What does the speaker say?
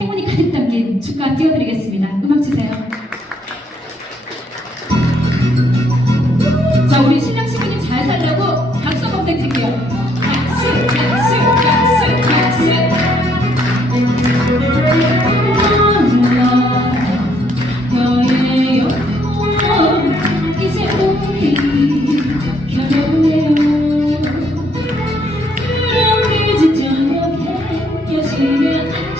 행운이 가득 담긴 축하 띄워드리겠습니다. 음악 주세요.